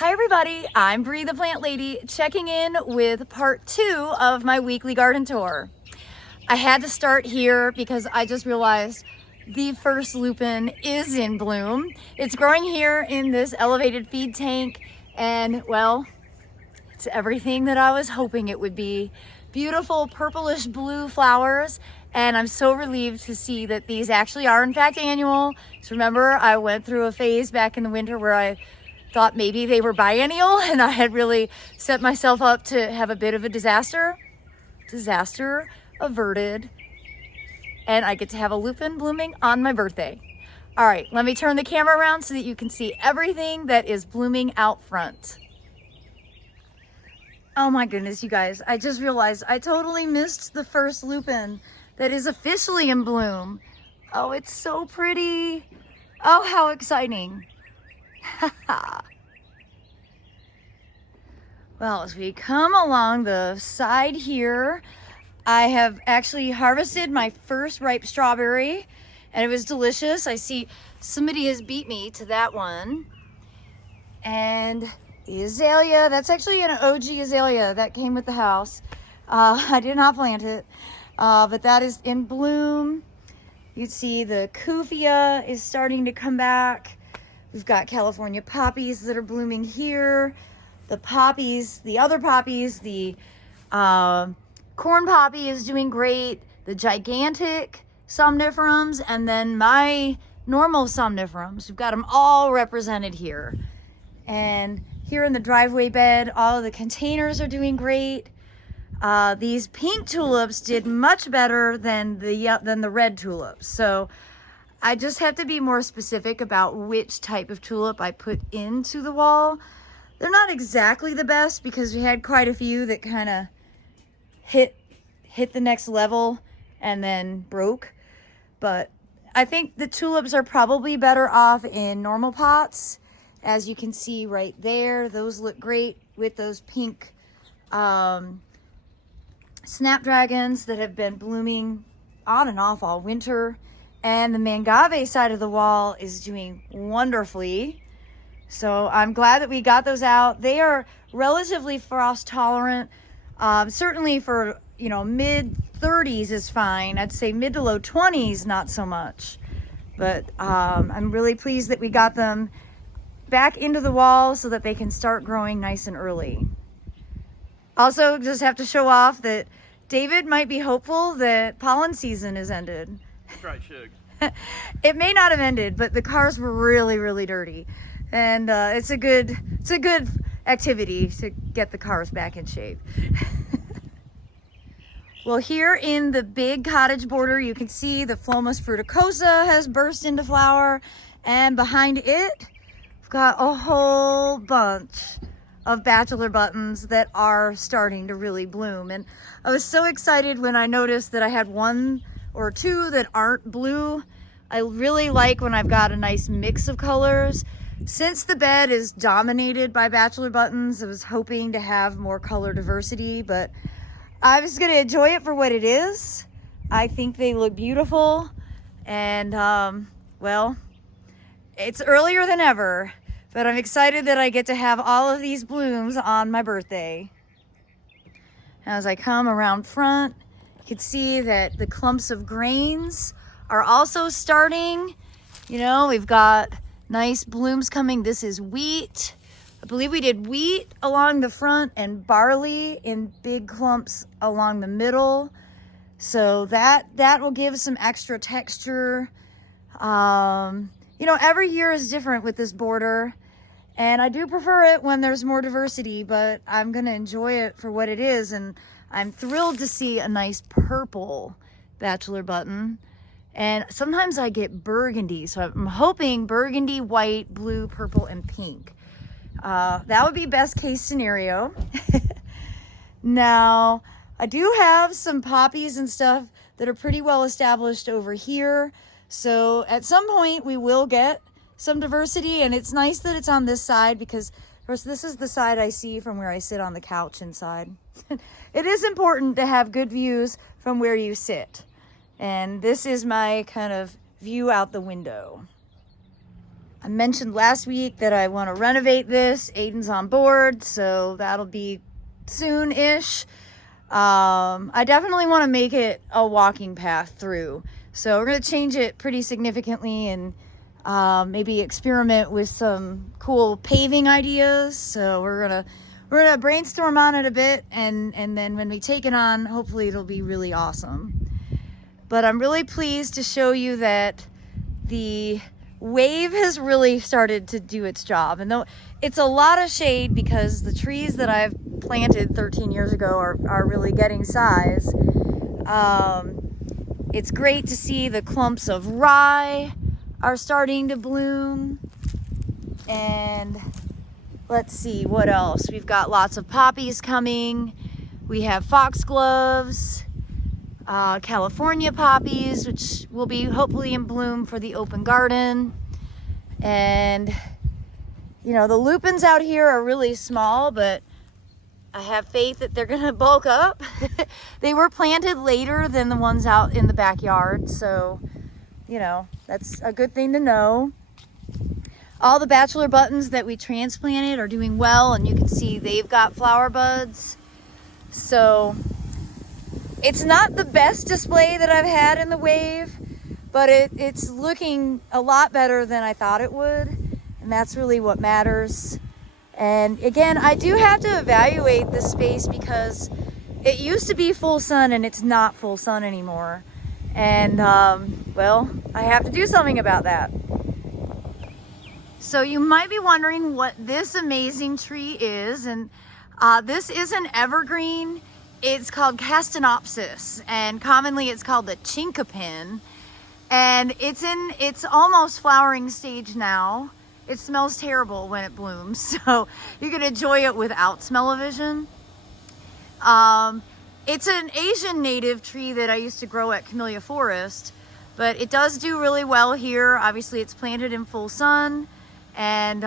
Hi everybody, I'm Bree the Plant Lady, checking in with part 2 of my weekly garden tour. I had to start here because I just realized the first lupin is in bloom. It's growing here in this elevated feed tank, and well, it's everything that I was hoping it would be. Beautiful purplish blue flowers, and I'm so relieved to see that these actually are in fact annual. So remember, I went through a phase back in the winter where I thought maybe they were biennial, and I had really set myself up to have a bit of a disaster. Disaster averted, and I get to have a lupin blooming on my birthday. All right, let me turn the camera around so that you can see everything that is blooming out front. Oh my goodness, you guys, I just realized I totally missed the first lupin that is officially in bloom. Oh, it's so pretty. Oh, how exciting. Well, as we come along the side here, I have actually harvested my first ripe strawberry, and it was delicious. I see somebody has beat me to that one. And the azalea, that's actually an OG azalea that came with the house. I did not plant it, but that is in bloom. You can see the kufia is starting to come back. We've got California poppies that are blooming here. The poppies, the other poppies, the corn poppy is doing great. The gigantic somniferums, and then my normal somniferums. We've got them all represented here. And here in the driveway bed, all of the containers are doing great. These pink tulips did much better than the red tulips. So I just have to be more specific about which type of tulip I put into the wall. They're not exactly the best because we had quite a few that kind of hit the next level and then broke. But I think the tulips are probably better off in normal pots. As you can see right there, those look great with those pink snapdragons that have been blooming on and off all winter. And the mangave side of the wall is doing wonderfully. So I'm glad that we got those out. They are relatively frost tolerant. Certainly for, mid 30s is fine. I'd say mid to low 20s, not so much. But I'm really pleased that we got them back into the wall so that they can start growing nice and early. Also, just have to show off that David might be hopeful that pollen season is ended. That's right, Shug. It may not have ended, but the cars were really, really dirty. And it's a good activity to get the cars back in shape. Well, here in the big cottage border, you can see the Phlomis fruticosa has burst into flower. And behind it, we've got a whole bunch of bachelor buttons that are starting to really bloom. And I was so excited when I noticed that I had one or two that aren't blue. I really like when I've got a nice mix of colors. Since the bed is dominated by bachelor buttons, I was hoping to have more color diversity, but I was going to enjoy it for what it is. I think they look beautiful, and well, it's earlier than ever, but I'm excited that I get to have all of these blooms on my birthday. As I come around front, you can see that the clumps of grains are also starting. We've got nice blooms coming. This is wheat. I believe we did wheat along the front and barley in big clumps along the middle. So that will give some extra texture. Every year is different with this border, and I do prefer it when there's more diversity, but I'm going to enjoy it for what it is. And I'm thrilled to see a nice purple bachelor button. And sometimes I get burgundy, so I'm hoping burgundy, white, blue, purple, and pink. That would be best case scenario. Now, I do have some poppies and stuff that are pretty well established over here. So at some point we will get some diversity, and it's nice that it's on this side because, of course, this is the side I see from where I sit on the couch inside. It is important to have good views from where you sit. And this is my kind of view out the window. I mentioned last week that I want to renovate this. Aiden's on board, so that'll be soon-ish. I definitely want to make it a walking path through. So we're going to change it pretty significantly and maybe experiment with some cool paving ideas. So we're gonna brainstorm on it a bit, and then when we take it on, hopefully it'll be really awesome. But I'm really pleased to show you that the wave has really started to do its job. And though it's a lot of shade because the trees that I've planted 13 years ago are really getting size, it's great to see the clumps of rye are starting to bloom. And let's see what else. We've got lots of poppies coming. We have foxgloves, California poppies, which will be hopefully in bloom for the open garden. And you know, the lupins out here are really small, but I have faith that they're gonna bulk up. They were planted later than the ones out in the backyard, so you know, that's a good thing to know. All the bachelor buttons that we transplanted are doing well, and you can see they've got flower buds. So it's not the best display that I've had in the wave, but it's looking a lot better than I thought it would, and that's really what matters. And again, I do have to evaluate the space because it used to be full sun and it's not full sun anymore. And well, I have to do something about that. So you might be wondering what this amazing tree is, and this is an evergreen. It's called Castanopsis, and commonly it's called the Chinka Pin, and it's in its almost flowering stage now. It smells terrible when it blooms, so you can enjoy it without smell-o-vision. It's an Asian native tree that I used to grow at Camellia Forest, but it does do really well here. Obviously, it's planted in full sun, and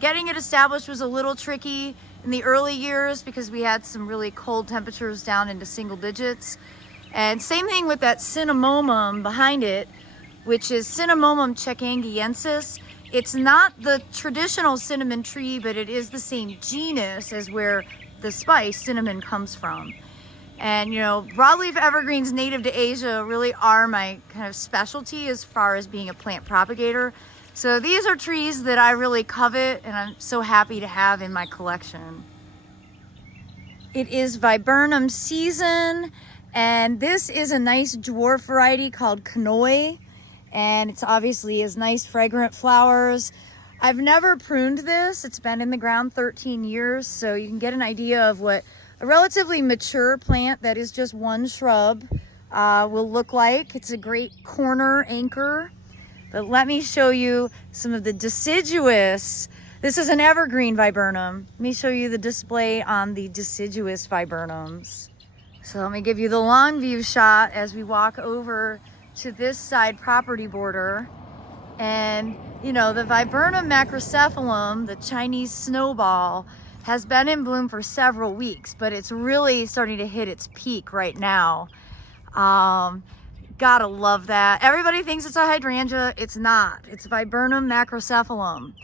getting it established was a little tricky in the early years because we had some really cold temperatures down into single digits. And same thing with that cinnamomum behind it, which is Cinnamomum chekangiensis. It's not the traditional cinnamon tree, but it is the same genus as where the spice cinnamon comes from. And you know, broadleaf evergreens native to Asia really are my kind of specialty as far as being a plant propagator. So these are trees that I really covet and I'm so happy to have in my collection. It is viburnum season, and this is a nice dwarf variety called Kanoi, and it's obviously has nice fragrant flowers. I've never pruned this. It's been in the ground 13 years, so you can get an idea of what a relatively mature plant that is just one shrub will look like. It's a great corner anchor. But let me show you some of the deciduous. This is an evergreen viburnum. Let me show you the display on the deciduous viburnums. So let me give you the long view shot as we walk over to this side property border. And you know, the viburnum macrocephalum, the Chinese snowball, has been in bloom for several weeks, but it's really starting to hit its peak right now. Gotta love that. Everybody thinks it's a hydrangea. It's not. It's viburnum macrocephalum.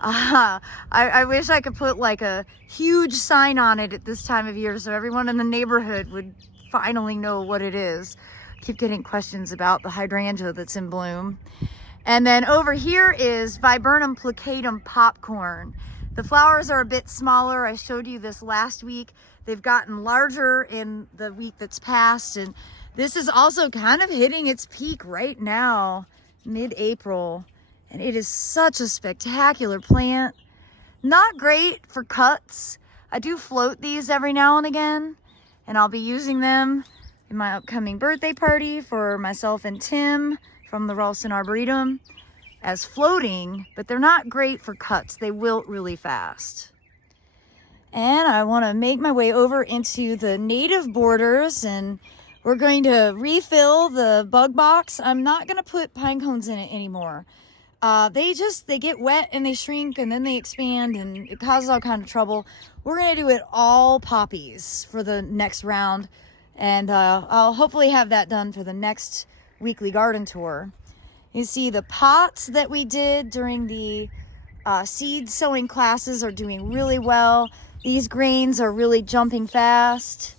I wish I could put like a huge sign on it at this time of year so everyone in the neighborhood would finally know what it is. I keep getting questions about the hydrangea that's in bloom. And then over here is Viburnum plicatum popcorn. The flowers are a bit smaller. I showed you this last week. They've gotten larger in the week that's passed, and this is also kind of hitting its peak right now, mid-April. And it is such a spectacular plant. Not great for cuts. I do float these every now and again, and I'll be using them in my upcoming birthday party for myself and Tim from the Ralston Arboretum as floating, but they're not great for cuts. They wilt really fast. And I want to make my way over into the native borders, and we're going to refill the bug box. I'm not going to put pine cones in it anymore. They get wet and they shrink and then they expand and it causes all kind of trouble. We're going to do it all poppies for the next round. And I'll hopefully have that done for the next weekly garden tour. You see the pots that we did during the seed sowing classes are doing really well. These grains are really jumping fast.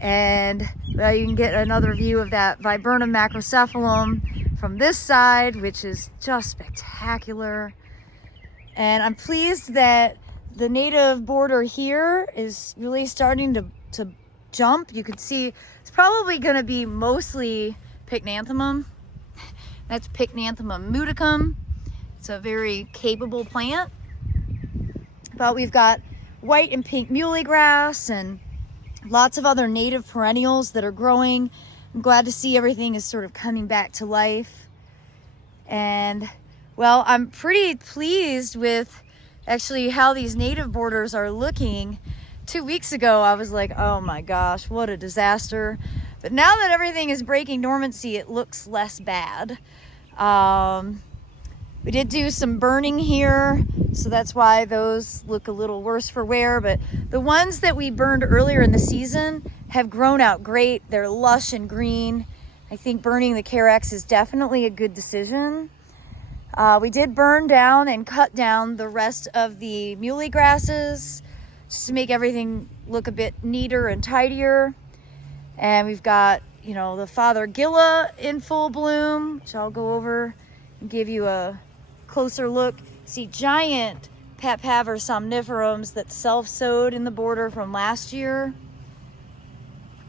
And well, you can get another view of that viburnum macrocephalum from this side, which is just spectacular. And I'm pleased that the native border here is really starting to jump. You can see it's probably going to be mostly pycnanthemum. That's Pycnanthemum muticum. It's a very capable plant. But we've got white and pink muhly grass and lots of other native perennials that are growing. I'm glad to see everything is sort of coming back to life. And well, I'm pretty pleased with actually how these native borders are looking. 2 weeks ago, I was like, oh my gosh, what a disaster. But now that everything is breaking dormancy, it looks less bad. We did do some burning here, so that's why those look a little worse for wear. But the ones that we burned earlier in the season have grown out great. They're lush and green. I think burning the Carex is definitely a good decision. We did burn down and cut down the rest of the muhly grasses just to make everything look a bit neater and tidier. And we've got, you know, the Father Gilla in full bloom, which I'll go over and give you a closer look. See giant Papaver somniferums that self-sowed in the border from last year.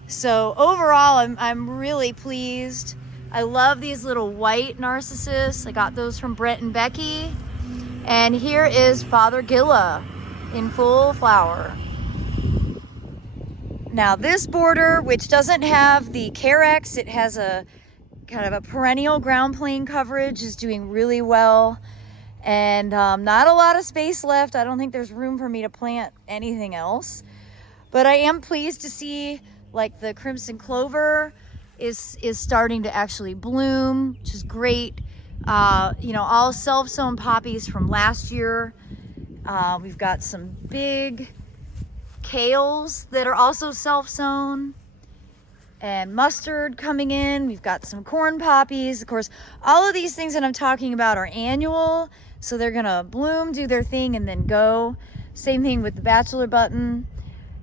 So overall, I'm really pleased. I love these little white narcissus. I got those from Brett and Becky. And here is Father Gilla in full flower. Now this border, which doesn't have the Carex, it has a kind of a perennial ground plane coverage, is doing really well. And not a lot of space left. I don't think there's room for me to plant anything else. But I am pleased to see like the crimson clover is starting to actually bloom, which is great. You know, all self-sown poppies from last year. We've got some big kales that are also self-sown, and mustard coming in. We've got some corn poppies. Of course, all of these things that I'm talking about are annual, so they're gonna bloom, do their thing, and then go. Same thing with the bachelor button.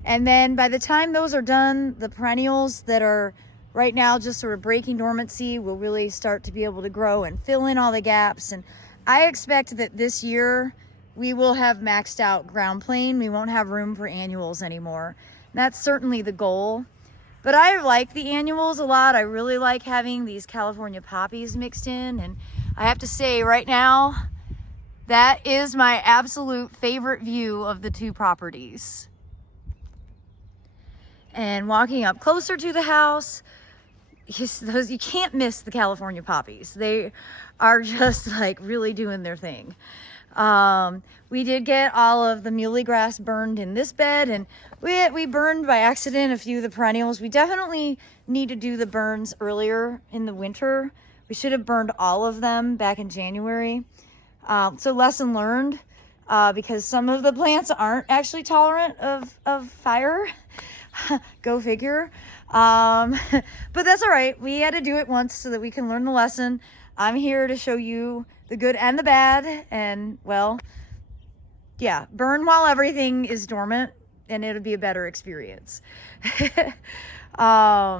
And then by the time those are done, the perennials that are right now just sort of breaking dormancy will really start to be able to grow and fill in all the gaps. And I expect that this year we will have maxed out ground plane. We won't have room for annuals anymore. And that's certainly the goal. But I like the annuals a lot. I really like having these California poppies mixed in. And I have to say right now, that is my absolute favorite view of the two properties. And walking up closer to the house, you can't miss the California poppies. They are just like really doing their thing. We did get all of the muhly grass burned in this bed, and we burned by accident a few of the perennials. We definitely need to do the burns earlier in the winter. We should have burned all of them back in January. So lesson learned, because some of the plants aren't actually tolerant of fire. Go figure. But that's all right. We had to do it once so that we can learn the lesson. I'm here to show you the good and the bad. And well, yeah, burn while everything is dormant and it'll be a better experience. I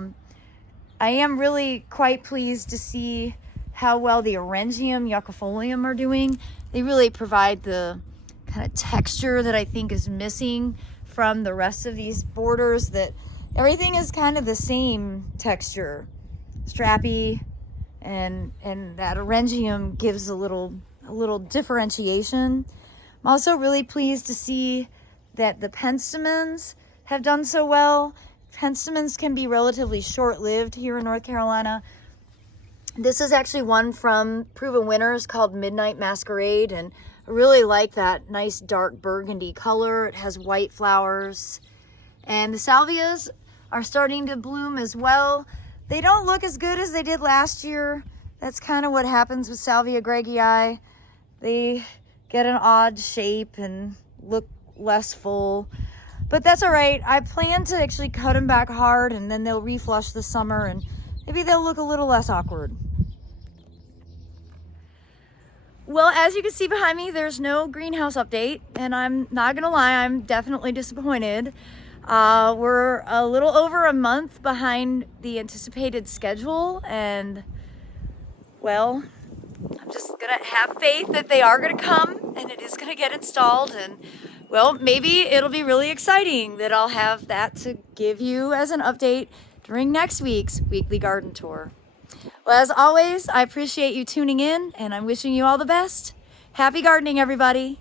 am really quite pleased to see how well the Orangium yuccifolium are doing. They really provide the kind of texture that I think is missing from the rest of these borders, that everything is kind of the same texture, strappy, and that Orangium gives a little differentiation. I'm also really pleased to see that the penstemons have done so well. Penstemons can be relatively short-lived here in North Carolina. This is actually one from Proven Winners called Midnight Masquerade, and I really like that nice dark burgundy color. It has white flowers. And the salvias are starting to bloom as well. They don't look as good as they did last year. That's kind of what happens with Salvia greggii. They get an odd shape and look less full. But that's all right. I plan to actually cut them back hard, and then they'll reflush this summer, and maybe they'll look a little less awkward. Well, as you can see behind me, there's no greenhouse update, and I'm not gonna lie, I'm definitely disappointed. We're a little over a month behind the anticipated schedule, and well, I'm just gonna have faith that they are gonna come and it is gonna get installed, and well, maybe it'll be really exciting that I'll have that to give you as an update during next week's weekly garden tour. Well, as always, I appreciate you tuning in, and I'm wishing you all the best. Happy gardening, everybody.